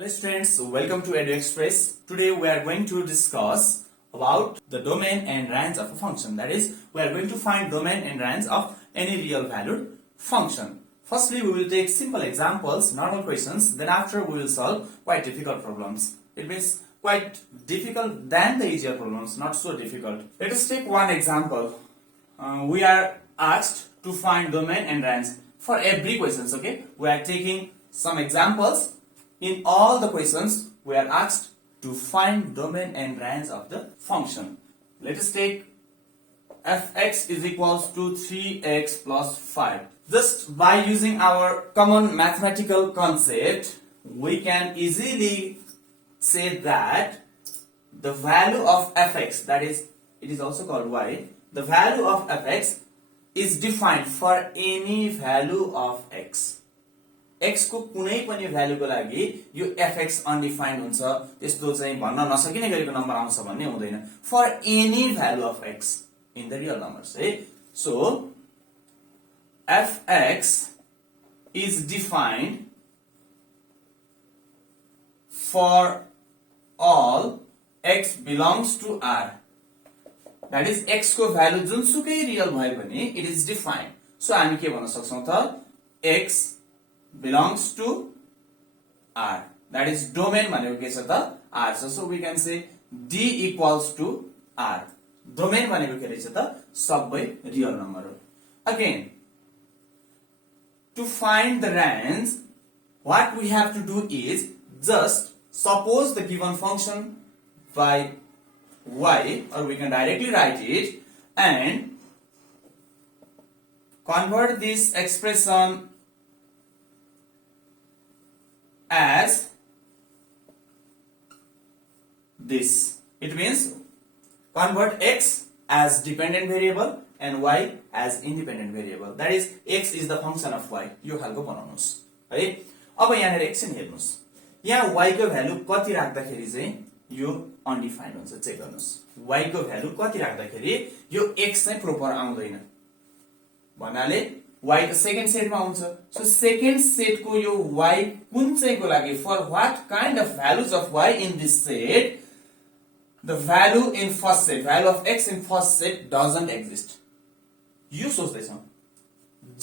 Hello students, welcome to Edu Express. Today we are going to discuss about the domain and range of a function. That is, we are going to find domain and range of any real valued function. Firstly, we will take simple examples, normal questions. Then after we will solve quite difficult problems. It means quite difficult than the easier problems, not so difficult. Let us take one example. We are asked to find domain and range for every questions. Okay, we are taking some examples. In all the questions, we are asked to find domain and range of the function. Let us take fx is equals to 3x plus 5. Just by using our common mathematical concept, we can easily say that the value of fx, that is, it is also called y, the value of fx is defined for any value of x. x को कुनै पनि value को लागि यो fx undefined हुन्छ त्यस्तो चाहिँ भन्न नसकिने गरेको नम्बर आउँछ भन्ने हुँदैन for any value of x in the real numbers है so fx is defined for all x belongs to r that is x को भ्यालु जुनसुकै रियल भए पनि इट इज डिफाइन्ड सो हामी के भन्न सक्छौं त x belongs to R. That is domain भनेको के छ त R. So we can say D equals to R. Domain भनेको के रहेछ त सबै रियल नम्बर हो. Again, to find the range, what we have to do is just suppose the given function by y, or we can directly write it and convert this expression as this. It means convert x as dependent variable and y as independent variable. That is, x is the function of y. यो खालको बनाउनुस् है. अब यहाँनेर एकछिन हेर्नुस्. यहाँ y को value कति राख्दाखेरि चाहिँ यो अनडिफाइन्ड हुन्छ चेक गर्नुस्. y को भ्यालु कति राख्दाखेरि यो x चाहिँ प्रोपर आउँदैन. भन्नाले y त सेकेन्ड सेटमा आउँछ. सो सेकेन्ड सेट को यो y कुन चाहिँ को लागि for what kind of values of y in this set the value in first set value of x in first set doesn't exist. यो सोच्दै छौं.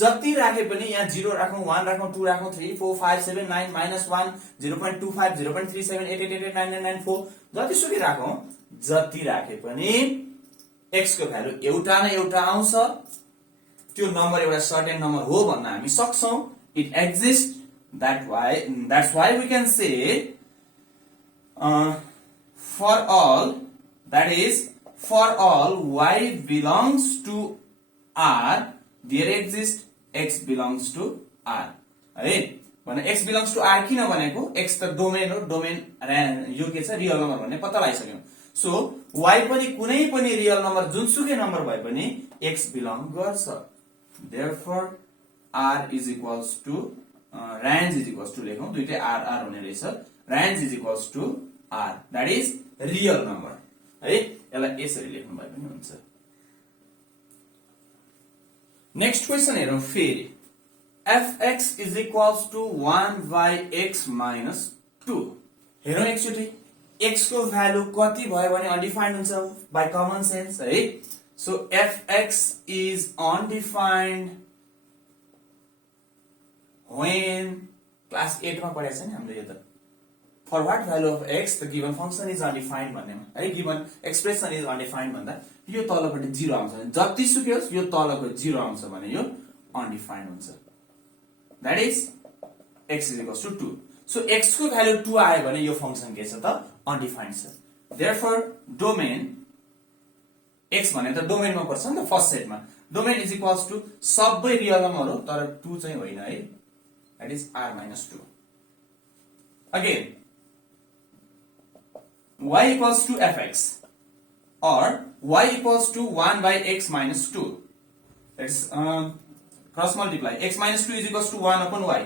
जति राखे पनि यहाँ 0 राखौं 1 राखौं 2 राखौं 3 4 5 7 9 -1 0.25 0.37 88 9994 जति सुकै राखौं जति राखे पनि x को भ्यालु एउटा न एउटा आउँछ. त्यो नम्बर एउटा सर्टेन नम्बर हो भन्न हामी सक्छौं. It exist. That's why we can say for all, that is for all y belongs to r, there exists x belongs to r. है भने x belongs to r किन भनेको x त डोमेन हो. डोमेन यो के छ रियल नम्बर भन्ने पत्ता लगाइसक्यौं. सो y पनि कुनै पनि रियल नम्बर जुनसुकै नम्बर भए पनि x बिलोङ गर्छ. Therefore, r is equals to range is equals to लेखौं दुईटै r r हुने रहेछ. range is equals to r. That is real number. है यसलाई यसरी लेख्नु भए पनि हुन्छ. नेक्स्ट क्वेशन हेरौं फेरि. fx is equals to 1 by x minus 2. हेरौं एकचोटी x को भ्यालु कति भयो भने अनडिफाइन्ड हुन्छ बाइ कमन सेन्स है. So fx is undefined when class 8 मा पढेको छ नि हामीले यो त. For what value of x the given function is undefined भन्नेमा है given expression is undefined भन्दा यो तलपटि 0 आउँछ. जति सुकै होस् यो तलको 0 आउँछ भने यो undefined हुन्छ. That is x is equals to 2. So x को भ्यालु 2 आयो भने यो फंक्सन के छ त undefined छ. Therefore domain x भने त डोमेनमा पर्छ नि त फर्स्ट सेटमा. डोमेन इज इक्वल्स टु सबै रियल नम्बर हो तर 2 चाहिँ होइन है. That is r minus 2. Again y equals to fx or y equals to 1 by x minus 2. That is cross multiply. x minus 2 is equals to 1 upon y.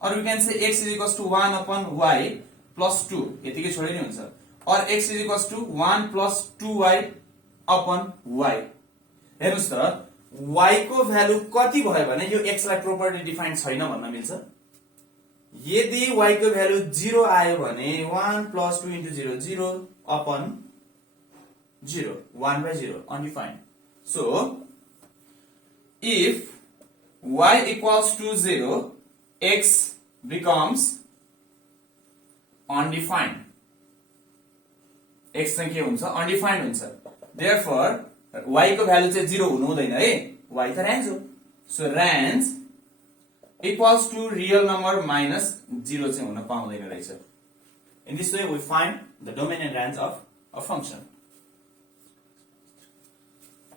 Or we can say x is equals to 1 upon y plus 2. यतिकै छोडे नि हुन्छ. Or x is equals to 1 plus 2y upon y. हेर्नुस् त y को value कति भयो भने यो x लाई प्रोपरली डिफाइन्ड छैन भन्न मिल्छ. यदि y को भ्यालु 0 आयो भने 1 plus 2 into 0 0 upon 0 1 by 0 undefined. So if y equals to 0, x becomes undefined. x चाहिँ के हुन्छ undefined हुन्छ. Therefore y को भ्यालु चाहिँ 0 हुनु हुँदैन है, y त range हो. So range equals to real number minus 0 चाहिँ हुन पाउँदैन रहेछ. In this way we find the domain and range of a function.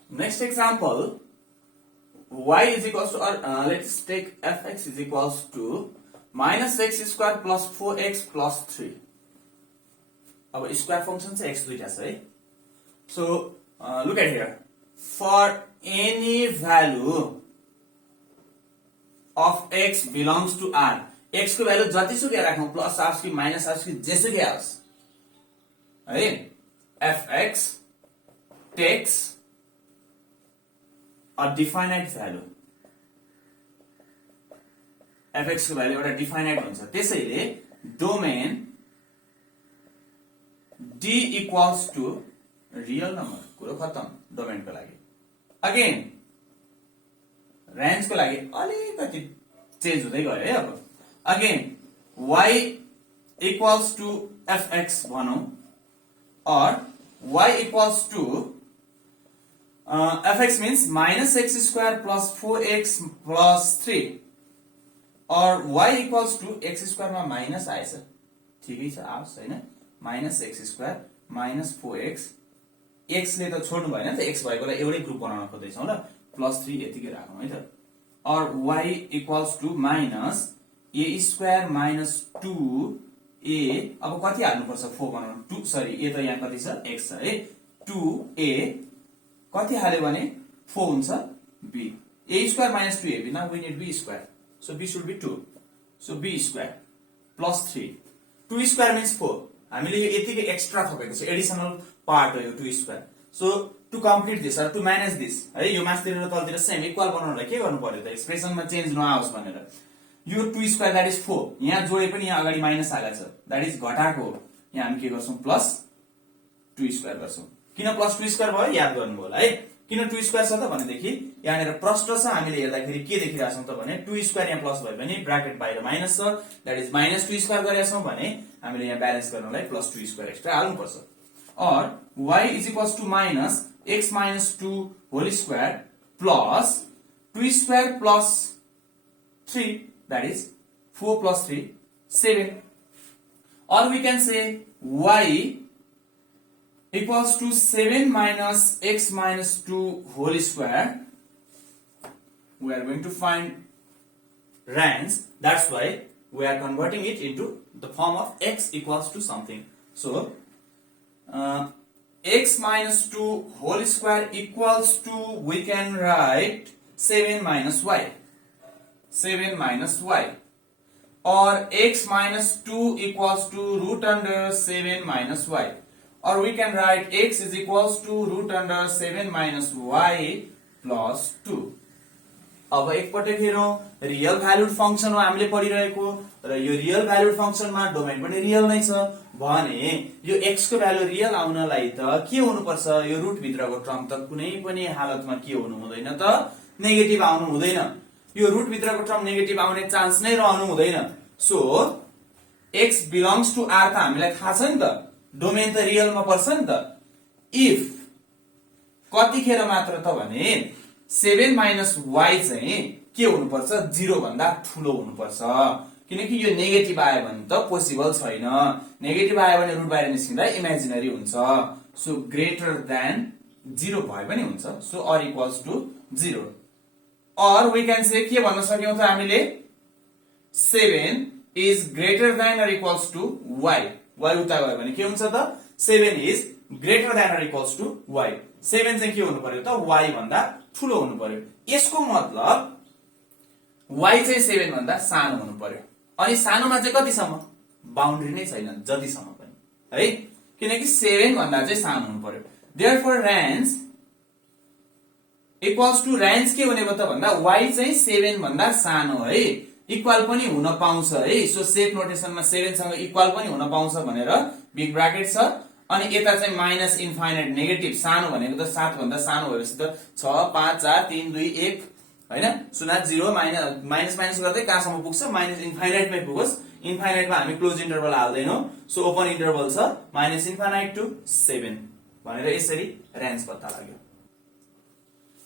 Next example, y is equals to let's take fx is equals to minus x square plus 4x plus 3. अब square function चाहिँ x दुईटा छ है. So look at here. For any value of x belongs to R, x को value जतिसुकै राखौं, plus आओस् कि माइनस आओस् कि जेसुकै आओस् है, fx takes a definite value. fx को भ्यालु एउटा डिफाइनाइट हुन्छ. त्यसैले domain d equals to real number. कुरो खत्तम डोमेन को लागि. अगेन रेंज को लागि अलिकति चेन्ज हुँदै गयो है. अब again y equals to fx भनौं, or y equals to fx means minus x square plus 4x plus 3, or y equals to x square मा माइनस आएछ, ठिकै छ आओस् हैन, minus x square minus 4x, x ले त छोड्नु भएन त, x भएकोलाई एउटै ग्रुप बनाउन खोज्दै छौं ल, plus 3 यतिकै राखौं है त. और y equals to minus a square minus 2a, अब कति हाल्नु पर्छ 4 बनाउन, 2 सरी a त यहाँ कति छ x छ है, 2a कति हाल्यो भने 4 हुन्छ b, a square minus 2ab, now we need b square, so b should be 2, so b square plus 3, 2 square means 4, हामीले यो यतिकै एक्स्ट्रा थपेको छ, एडिसनल पार्ट हो यो 2 square. So to complete this or to manage this है, यो मास्तिर र तलतिर सेम इक्वल बनाउनलाई के गर्नु पर्यो त, एक्सप्रेसनमा चेन्ज नआओस् भनेर यो 2 स्क्वायर दैट इज 4, यहाँ जोडे पनि यहाँ अगाडि माइनस आएको छ, दैट इज घटाको, यहाँ हामी के गर्छौं प्लस 2 स्क्वायर गर्छौं. किन प्लस 2 स्क्वायर भयो याद गर्नु होला है. किन 2 स्क्वायर छ त भनेदेखि यहाँनेर प्रश्न छ, हामीले हेर्दाखेरि के देखिरहेछौं त भने 2 स्क्वायर यहाँ प्लस भयो भने ब्र्याकेट बाहिर माइनस छ, दैट इज माइनस 2 स्क्वायर गरेछौं भने हामीले यहाँ ब्यालेन्स गर्नलाई प्लस 2 स्क्वायर एक्स्ट्रा हाल्नु पर्छ. और y is equals to minus x minus 2 whole square plus 2 square plus 3, that is 4 plus 3 7, or we can say y equals to 7 minus x minus 2 whole square. We are going to find range, that's why we are converting it into the form of x equals to something. So x minus 2 whole square equals to, we can write 7 minus y, 7 minus y, or x minus 2 equals to root under 7 minus y, or we can write x is equals to root under 7 minus y plus 2. अब एकपटक हेरौं, real valued function हो हामीले पढिरहेको, र यो real valued फंक्सनमा domain पनि real नै छ भने यो x को भ्यालु रियल आउनलाई त के हुनु पर्छ, यो रुट भित्रको टर्म त कुनै पनि हालतमा के हुनु हुँदैन त, नेगेटिभ आउनु हुँदैन. यो रुट भित्रको टर्म नेगेटिभ आउने चान्स नै रहनु हुँदैन. So x belongs to r त हामीलाई थाहा छ नि त, डोमेन त रियलमा पर्छ नि त. इफ कतिखेर मात्र त भने 7 माइनस y चाहिँ के हुनुपर्छ, 0 भन्दा ठूलो हुनुपर्छ, किनकि यो नेगेटिभ आयो भने त पोसिबल छैन, नेगेटिभ आयो भने रुट बाहिर निस्किँदा इमेजिनरी हुन्छ. सो ग्रेटर देन 0 भए पनि हुन्छ, सो r इक्वल्स टु 0. और वी क्यान से के भन्न सक्यौं त हामीले, 7 is greater than or equals to y, y उता गयो भने के हुन्छ त, 7 is greater than or equals to y, 7 चाहिँ के हुनु पर्यो त, y भन्दा ठूलो हुनु पर्यो. यसको मतलब y चाहिँ 7 भन्दा सानो हुनु पर्यो. अनि सानोमा चाहिँ कतिसम्म, बाउन्ड्री नै छैन, जतिसम्म पनि है, किनकि 7 भन्दा चाहिँ सानो हुनु पर्यो. Therefore range equals to, range के हुने भयो त भन्दा y चाहिँ 7 भन्दा सानो है, इक्वल पनि हुन पाउँछ है। सो सेट नोटेसनमा 7 सँग इक्वल पनि हुन पाउँछ भनेर बिग ब्राकेट छ। अनि यता चाहिँ माइनस इन्फाइनाइट नेगेटिभ सानो भनेको त 7 भन्दा सानो भएपछि त 6 5 4 3 2 1 हैन। सुना 0 माइनस माइनस गर्दै कहाँसम्म पुग्छ माइनस इन्फाइनाइटमै पुगोस्। इन्फाइनाइटमा हामी क्लोज इन्टरभल हाल्दैनौं। सो ओपन इन्टरभल छ माइनस इन्फाइनाइट टु 7 भनेर यसरी रेन्ज पत्ता लाग्यो।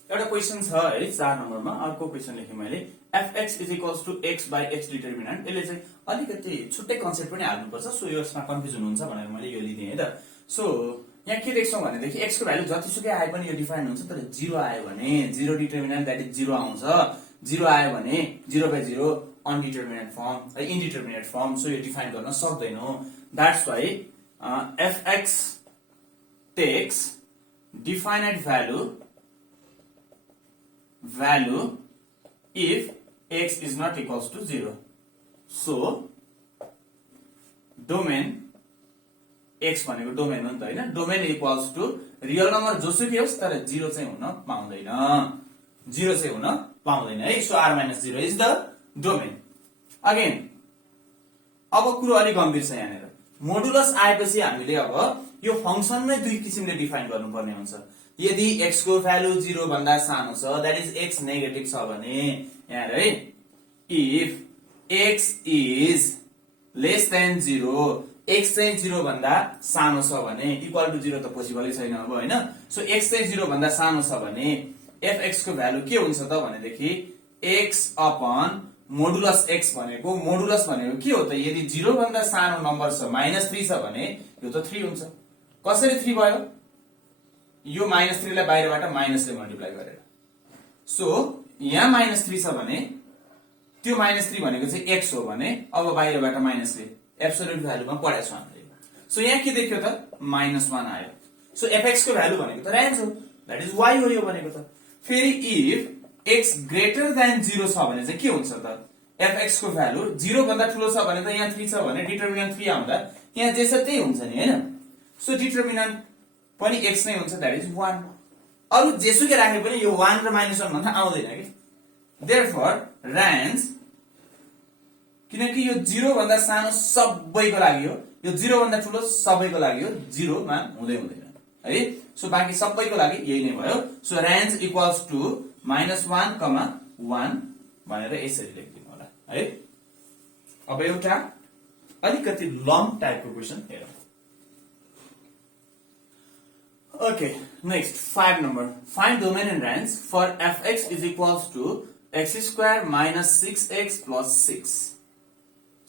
एउटा क्वेशन छ है 4 नम्बरमा। अर्को क्वेशन लेखेँ मैले fx is equals to x by x determinant. यसले चाहिँ अलिकति छुट्टै कन्सेप्ट पनि हाल्नुपर्छ। सो यसमा कन्फ्युजन हुन्छ भनेर मैले यो लिदिएँ है त। सो यहाँ के देख्छौं भनेदेखि x को भ्यालु जतिसुकै आए पनि यो डिफाइन हुन्छ, तर 0 आयो भने 0 डिटर्मिनेन्ट दैट इज 0 आउँछ। 0 आयो भने 0 by 0 अनडिटर्मिनेट फर्म है, इनडिटर्मिनेट फर्म। सो यो डिफाइन गर्न सक्दैनौ। That's why fx takes definite value if x is not equals to 0. So domain x भनेको डोमेन हो नि त हैन। Domain equals to real number जोसुकै होस् तर 0 चाहिँ हुन पाउँदैन। 0 चाहिँ हुन पाउँदैन है। So r - 0 is the domain. Again अब कुरो अलि गम्भीर छ यहाँनेर। मोडुलस आएपछि हामीले अब यो फंक्सन नै दुई किसिमले डिफाइन गर्नुपर्ने हुन्छ। यदि x को भ्यालु 0 भन्दा सानो छ दैट इज x नेगेटिभ छ भने यहाँ है, if x is less than 0, x चाहिँ 0 भन्दा सानो छ भने इक्वल टु 0 त पोसिबलै छैन अब हैन। सो x चाहिँ 0 भन्दा सानो छ भने fx को भ्यालु के हुन्छ त भनेदेखि x अपन मोडुलस x भनेको के हो त? यदि 0 भन्दा सानो नम्बर छ -3 छ भने यो त 3 हुन्छ। कसरी 3 भयो? यो -3 लाई बाहिरबाट माइनसले मल्टिप्लाई गरेर। सो यहाँ -3 छ भने त्यो -3 भनेको चाहिँ x हो भने अब बाहिरबाट माइनसले एब्सोल्युट भ्यालुमा पढाएको छ हामीले। सो यहाँ के देख्यो त -1 आयो। सो fx को भ्यालु भनेको त रेन्ज हो, दैट इज y हो यो भनेको त। फेरि इफ x ग्रेटर देन 0 छ भने चाहिँ के हुन्छ त? fx को भ्यालु 0 भन्दा ठूलो छ भने त यहाँ 3 छ भने डिटर्मिनेन्ट 3 आउँदा यहाँ जे छ त्यही हुन्छ नि हैन। सो डिटर्मिनेन्ट पनि x नै हुन्छ, दैट इज 1। अरु जेसुकै राखे पनि यो 1 र -1 भन्दा आउँदैन के। देयरफोर रेन्ज, किनकि यो 0 भन्दा सानो सबैको लागि हो, यो 0 भन्दा ठूलो सबैको लागि हो, 0 मा हुँदैन है। सो बाकी सबैको लागि यही नै भयो। सो रेन्ज इक्वल्स टु -1, 1 भनेर यसरी लेख्दिनु होला है। अब एउटा अलिकति लङ टाइपको क्वेशन हेरौँ। Okay, next 5 number. Find domain and range for fx is equals to x square minus 6x plus 6.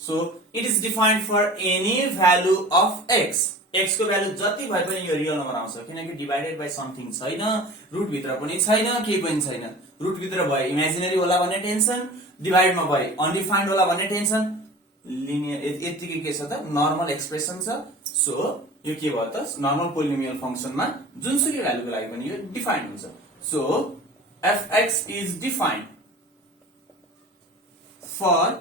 So it is defined for any value of x. x को भ्यालु जति भए पनि यो रियल नम्बर आउँछ, किनकि divided by something छैन, root भित्र पनि छैन, केही पनि छैन। रुट भित्र भए इमेजिनरी होला भन्ने टेन्सन, डिवाइडमा भए अनडिफाइन्ड होला भन्ने टेन्सन, लिनियर यतिकै के छ त नर्मल एक्सप्रेसन छ। सो यो के भयो त नर्मल पोलिनोमियल फंक्सनमा जुनसुकै भ्यालुको लागि पनि यो डिफाइन्ड हुन्छ। So fx is defined for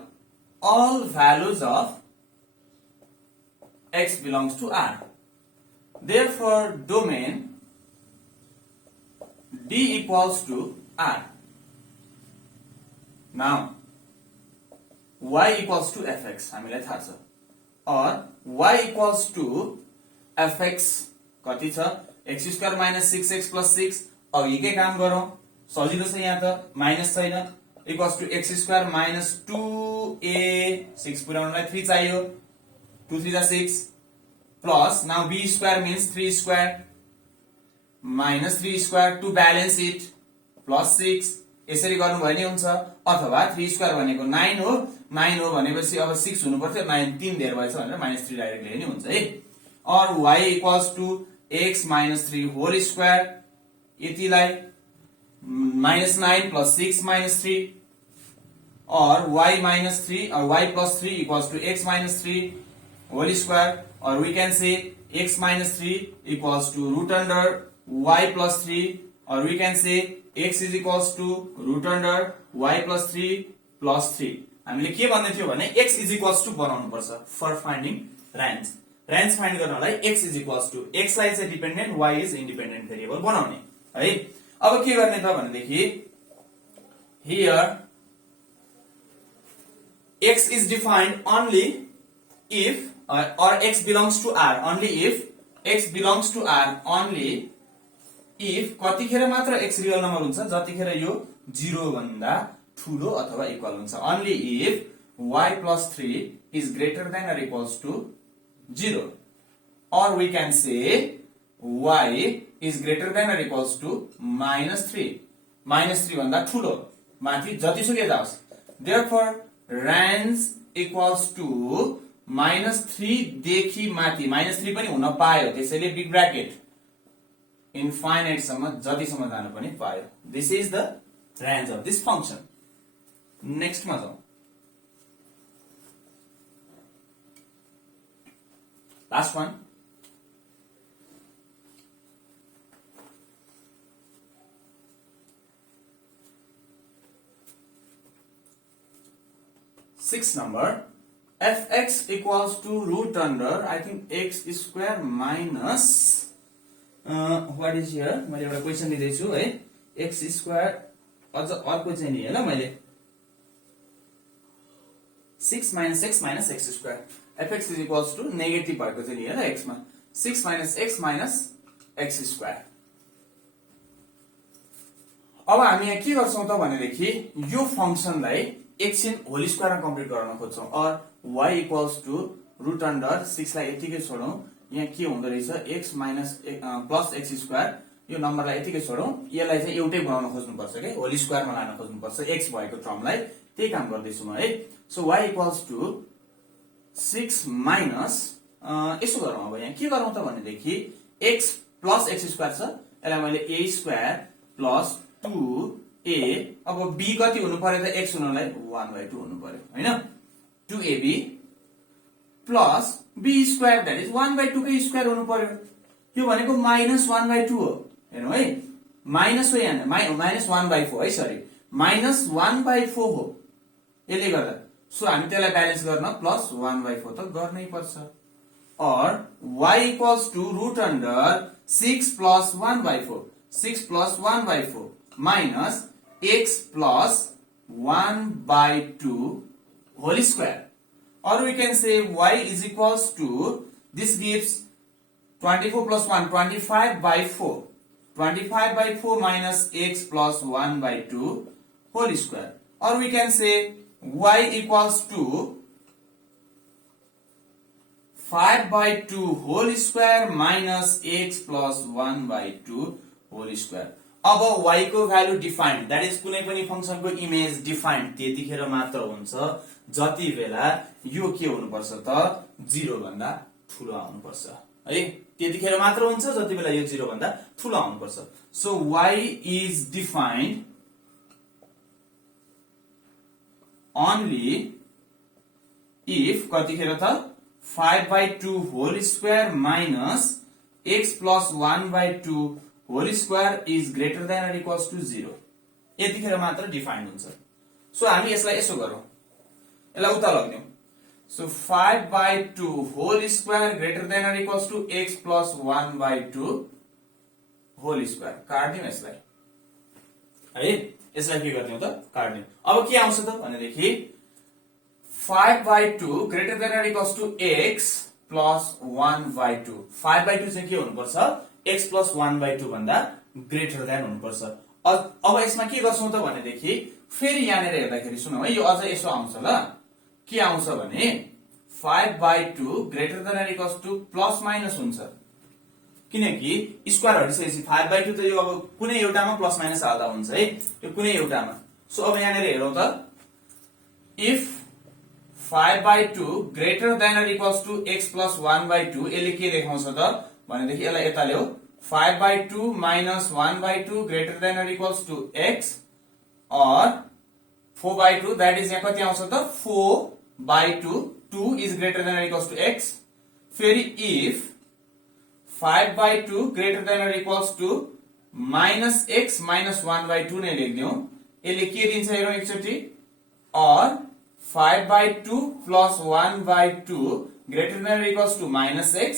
all values of x belongs to R. Therefore, domain D equals to R. Now, y equals to fx हामीलाई थाहा छ, or y equals to fx कति छ? x square minus 6x plus 6। अघिकै काम गरौँ, सजिलो छ। यहाँ त माइनस छैन, equals to x square minus 2a, 6 पुर्याउनलाई 3 चाहियो, 2 3 जा 6 plus now b square means 3 square minus 3 square to balance it plus 6। यसरी गर्नु भयो नि हुन्छ। अथवा 3 स्क्वायर भनेको 9 हो, 9 हो भनेपछि अब 6 हुनु पर्थ्यो, 9 3 धेर भएछ भनेर -3 डाइरेक्ट लेख्ने हुन्छ है। और y equals to x minus 3 whole square, यतिलाई -9 plus 6 minus 3, or y minus 3 or y plus 3 equals to x minus 3 whole square, or we can say x minus 3 equals to root under y plus 3, or we can say x is equals to root under y plus 3 plus 3। हामीले के भन्दै थियो भने x is equals to बनाउनु पर्छ for finding range। Range find गर्नलाई x is equals to x लाई चाहिँ dependent, y is independent variable बनाउने है। अब के गर्ने त भनेदेखि here x is defined only if or x belongs to R only if x belongs to R only if कतिखेर मात्र x रियल नम्बर हुन्छ जतिखेर यो 0 भन्दा ठूलो अथवा इक्वल हुन्छ only if y plus 3 is greater than or equals to 0 or we can say y is greater than or equals to -3 भन्दा ठूलो माथि जतिसुकै जाओस् therefore range equals to -3 देखि माथि -3 पनि हुन पायो त्यसैले बिग ब्रैकेट इन्फाइनाइट सम्म जतिसम्म जान पनि पायो this is the range of this function next मा जाऊ last one six number fx equals to root under I think x square minus what is here मैले एउटा क्वेशन दिदै छु है x square अझ अर्को चाहिँ नि हैन मैले 6 minus x minus x square fx is equals to negative भएको चाहिँ नि हैन x मा 6 minus x minus x square अब हामी यहाँ के गर्छौं त भनेदेखि यो फंक्शनलाई एकछिन होल स्क्वायरमा कम्प्लिट गर्न खोज्छौं और y equals to root under 6 लाई यतिकै छोडौं यहाँ के हुँदो रहेछ x minus plus x square यो नम्बरलाई यतिकै छोडौं यसलाई चाहिँ एउटै बनाउन खोज्नु पर्छ के होल स्क्वायरमा लान खोज्नु पर्छ x भएको टर्मलाई त्यही काम गर्दै छु म है so y equals to 6 minus यसो गरौँ अब यहाँ के गरौँ त भनेदेखि x plus x square छ यसलाई मैले a square plus 2a अब b कति हुनु पर्यो त x हुनलाई 1/2 हुनु पर्यो हैन 2ab plus b square that is 1/2 कै स्क्वायर हुनु पर्यो यो भनेको -1/2 हो हेर्नु है माइनस हो यहाँ माइनस 1/4 है सरी -1/4 हो यसले गर्दा सो हामी त्यसलाई ब्यालेन्स गर्न प्लस 1/4 त गर्नै पर्छ और y equals to root under 6 plus 1/4 6 plus 1/4 minus x plus 1/2 whole square or we can say y is equals to this gives 24 plus 1 25/4 25/4 minus x plus 1/2 whole square or we can say y equals to 5/2 whole square minus x plus 1/2 whole square अब y को value defined that is कुनै पनि function को image defined त्यतिखेर मात्र हुन्छ जति बेला यो के हुनु पर्छ त 0 भन्दा ठूलो आउनु पर्छ है त्यतिखेर मात्र हुन्छ जति बेला यो 0 भन्दा ठूलो आउनु पर्छ so y is defined only if कतिखेर त 5/2 whole square minus x plus 1/2 whole square is greater than or equals to 0 यतिखेर मात्र डिफाइन्ड हुन्छ सो हामी यसलाई यसो गरौँ यसलाई उता लग्दियौ so 5/2 whole square greater than or equals to x plus 1/2 whole square काट्दियौ यसलाई है यसलाई के गर्दियौ त काट्दियौ अब के आउँछ त भनेदेखि 5/2 greater than or equals to x plus 1/2 5/2 चाहिँ के हुनु पर्छ x plus 1/2 भन्दा ग्रेटर देन हुनु पर्छ अब यसमा के गर्छौं त भनेदेखि फेरि यहाँनेर हेर्दाखेरि सुनौ है यो अझ यसो आउँछ ल के आउँछ भने 5/2 greater than or equals to plus minus हुन्छ किनकि स्क्वायर हटिसकेपछि 5/2 त यो अब कुनै एउटामा प्लस माइनस हाल्दा हुन्छ है यो कुनै एउटामा सो अब यहाँनेर हेरौं त if 5/2 greater than or equals to x plus 1/2 यसले के देखाउँछ त भनेदेखि यसलाई यता ल्याऊ 5/2 minus 1/2 greater than or equals to x or 4/2 that is यहाँ कति आउँछ त 4/2 2 is greater than or equals to x फेरि if 5/2 greater than or equals to minus x minus 1/2 नै लेख्दियौ यसले के दिन्छ हेरौं एकचोटी or 5/2 plus 1/2 greater than or equals to minus x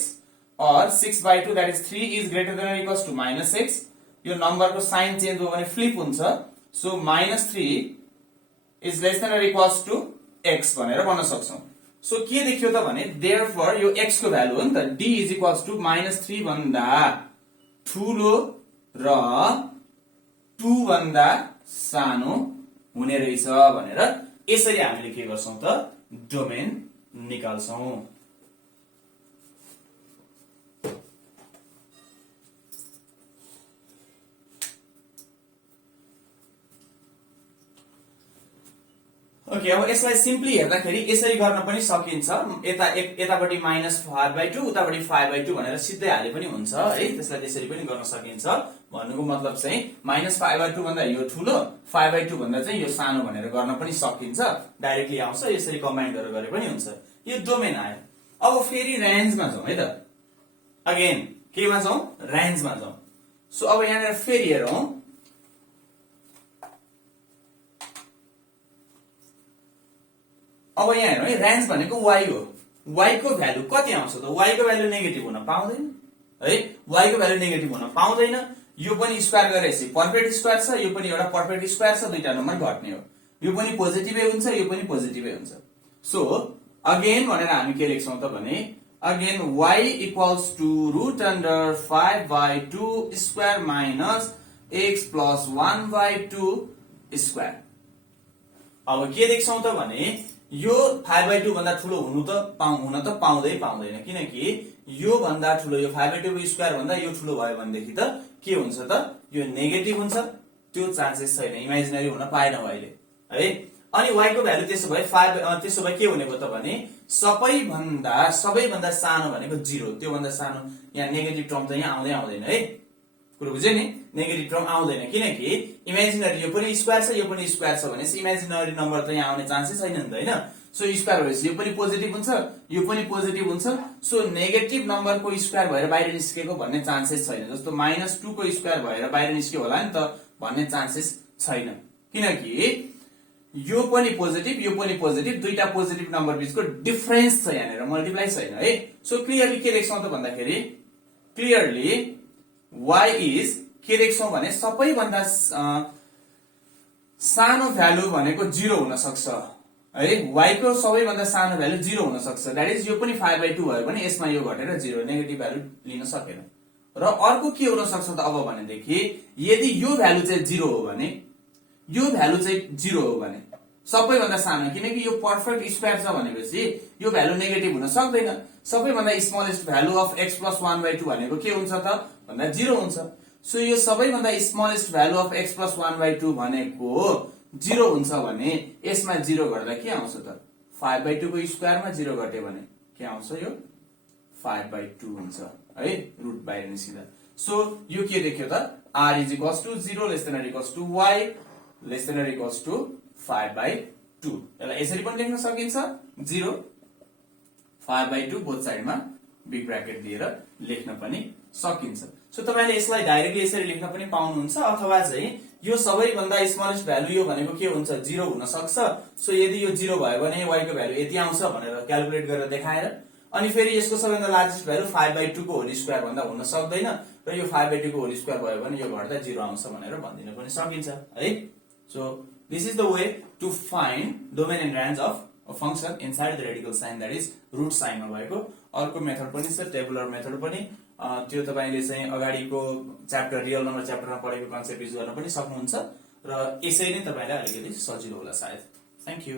or 6/2 that is 3 is greater than or equals to minus x यो number को sign change हो भने फ्लिप हुन्छ so -3 is less than or equals to x भनेर भन्न सक्छौं। So के देखियो त भने देयरफोर यो x को भ्यालु हो नि त d इज इक्वल्स टु -3 भन्दा ठूलो र 2 भन्दा सानो हुने रहेछ भनेर यसरी हामीले के गर्छौं त डोमेन निकाल्छौं। ओके, अब यसलाई सिम्पली हेर्दाखेरि यसरी गर्न पनि सकिन्छ। यतापटि -5/2 उतापटि 5/2 भनेर सिधै हाले पनि हुन्छ है। त्यसलाई त्यसरी पनि गर्न सकिन्छ। भन्नुको मतलब चाहिँ -5/2 भन्दा यो ठूलो 5/2 भन्दा चाहिँ यो सानो भनेर गर्न पनि सकिन्छ। डाइरेक्टली आउँछ, यसरी कम्बाइन गरेर गरे पनि हुन्छ। यो डोमेन आयो। अब फेरि रेन्जमा जाउँ है त। अगेन केमा जाउँ? रेन्जमा जाउँ। सो अब यहाँनिर फेरि हेरौं। अब यहाँ हेरौं है, रेन्ज भनेको y हो। y को भ्यालु कति आउँछ त? y को भ्यालु नेगेटिभ हुन पाउँदैन है। y को भ्यालु नेगेटिभ हुन पाउँदैन। यो पनि स्क्वायर गरेपछि पर्फेक्ट स्क्वायर छ, यो पनि एउटा पर्फेक्ट स्क्वायर छ, दुईटा नम्बर घट्ने हो। यो पनि पोजिटिभै हुन्छ, यो पनि पोजिटिभै हुन्छ। सो अगेन भनेर हामी के लेख्छौं त भने again y equals to √5/2 square minus x plus 1/2 square. अब के देख्छौं त भने यो 5/2 भन्दा ठूलो हुन त पाउँदैन, किनकि यो भन्दा ठूलो, यो 5/2 को स्क्वायर भन्दा यो ठूलो भयो भनेदेखि त के हुन्छ त यो नेगेटिभ हुन्छ। त्यो चान्सेस छैन, इमेजिनरी हुन पाएन अहिले है। अनि y को भ्यालु त्यसो भए के हुने भयो त भने सबैभन्दा सानो भनेको 0, त्यो भन्दा सानो। यहाँ नेगेटिभ टर्म त यहाँ आउँदैन है। कुरो बुझ्यो नि? नेगेटिभ टर्म आउँदैन, किनकि इमेजिनरी यो पनि स्क्वायर छ, यो पनि स्क्वायर छ भनेपछि इमेजिनरी नम्बर त यहाँ आउने चान्सेस छैन नि त हैन। सो स्क्वायर भएपछि यो पनि पोजिटिभ हुन्छ, यो पनि पोजिटिभ हुन्छ। सो नेगेटिभ नम्बरको स्क्वायर भएर बाहिर निस्केको भन्ने चान्सेस छैन। जस्तो -2 को स्क्वायर भएर बाहिर निस्क्यो होला नि त भन्ने चान्सेस छैन, किनकि यो पनि पोजिटिभ, यो पनि पोजिटिभ, दुईटा पोजिटिभ नम्बर बीचको डिफरेन्स छ यहाँनिर, मल्टिप्लाई छैन है। सो क्लियरली के देख्छौं त भन्दाखेरि क्लियरली y इज के देख्छौं भने सबैभन्दा सानो भ्यालु भनेको 0 हुन सक्छ है। y को सबैभन्दा सानो भ्यालु 0 हुन सक्छ। दैट इज यो पनि 5/2 भयो भने यसमा यो घटेर 0, नेगेटिभ भ्यालु लिन सकेन। र अर्को के हुन सक्छ त अब भनेदेखि यदि यो भ्यालु चाहिँ 0 हो भने, यो भ्यालु चाहिँ 0 हो भने सबैभन्दा सानो, किनकि यो पर्फेक्ट स्क्वायर छ भनेपछि यो भ्यालु नेगेटिभ हुन सक्दैन। सबैभन्दा smallest value of x plus 1/2 भनेको के हुन्छ त भन्दा 0 हुन्छ। सो यो सबैभन्दा smallest value of x plus 1/2 भनेको 0 हुन्छ भने यसमा 0 गर्दा के आउँछ त 5/2 को स्क्वायरमा 0 घट्यो भने के आउँछ? यो 5/2 हुन्छ है, रुट बाहिर निस्किँदा। सो यो के देख्यो त r is equals to 0 less than or equals to y less than or equals to 5/2। यसलाई यसरी पनि लेख्न सकिन्छ, 0 5/2 बोथ साइडमा बिग ब्र्याकेट दिएर लेख्न पनि सकिन्छ। सो तपाईले यसलाई डाइरेक्टली यसरी लेख्न पनि पाउनुहुन्छ, अथवा चाहिँ यो सबैभन्दा स्मलेस्ट भ्यालु यो भनेको के हुन्छ 0 हुन सक्छ। सो यदि यो 0 भयो भने y को भ्यालु यति आउँछ भनेर क्याल्कुलेट गरेर देखाएर, अनि फेरि यसको सबैभन्दा लार्जेस्ट भ्यालु 5/2 को होल स्क्वायर भन्दा हुन सक्दैन, र यो 5/2 को होल स्क्वायर भयो भने यो घट्दा 0 आउँछ भनेर भनिदिन पनि सकिन्छ है। So this is the way to find domain and range of a function inside the radical sign, that is root sign मा भएको। अर्को मेथड पनि छ टेबुलर मेथड पनि, त्यो तपाईले चाहिँ अगाडिको च्याप्टर रियल नम्बर च्याप्टरमा पढेको कन्सेप्ट युज गर्न पनि सक्नुहुन्छ, र यसै नै तपाईलाई अलिकति सजिलो होला सायद। Thank you.